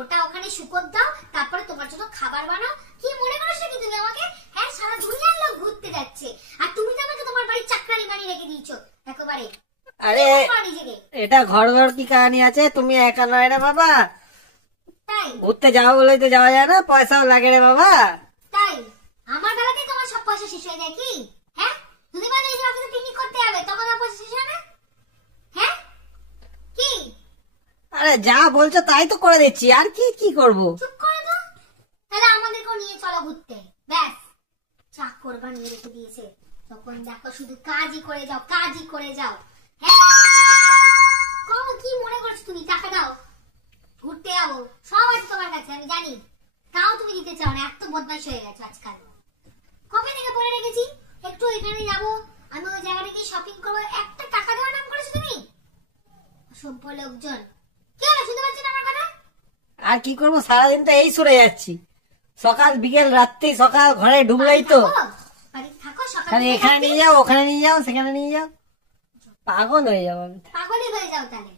ওটা ওখানে শুকর দাও, তারপরে তোমার জন্য খাবার বানাও। কি মনে করছ নাকি তুমি আমাকে? হ্যাঁ, সারা দুনিয়ার লোক ঘুরতে যাচ্ছে আর তুমি তো আমাকে তোমার বাড়ির চাকরানি বানিয়ে রেখে দিয়েছো একেবারে। আরে এটা ঘর ঘর কি কাহিনী আছে? তুমি একা নয় রে বাবা, তাই ঘুরতে যাও বলেই তো যাওয়া যায় না, পয়সাও লাগে রে বাবা। তাই আমার বেলাতেই তোমার সব পয়সা শেষ হয়ে যায় কি? হ্যাঁ, তুমি বলে এই যে অফিসে পিকনিক করতে যাবে তখন আর পয়সা শেষ হয় না? হ্যাঁ কি? আরে যা বলছো তাই তো করে দিচ্ছি, আর কি কি করব? চুপ করে দাও। তাহলে আমাদেরকেও নিয়ে চলো ঘুরতে। ব্যাস, চাকর বানিয়ে রেখে দিয়েছে। তখন দেখো শুধু কাজই করে যাও, কাজই করে যাও। হ্যাঁ, কম কি মনে করছো তুমি? টাকা দাও, ঘুরতে যাবো, সব আছে তোমার কাছে আমি জানি, তাও তুমি দিতে চাও না। এত বদমাইশ হয়ে গেছো আজকাল। কবে থেকে পরে রেখেছি একটু এখানে যাবো, আমি ওই জায়গাটা গিয়ে শপিং করবো, একটা টাকা দেওয়ার নাম করেছো তুমি? অসভ্য লোকজন। কি হলো, শুনতে পাচ্ছ না আমার কথা? আর কি করবো, সারাদিন তো এই সরে যাচ্ছি, সকাল বিকেল রাত্রি, সকাল ঘরে ঢুকলেই তো বাড়িতে থাকো, সকাল খালি থেকে এখানে রাত্রি। নিয়ে যাও, ওখানে নিয়ে যাও, সেখানে নিয়ে যাও, পাগল হয়ে যাবো আমি। পাগলই হয়ে যাও তাহলে।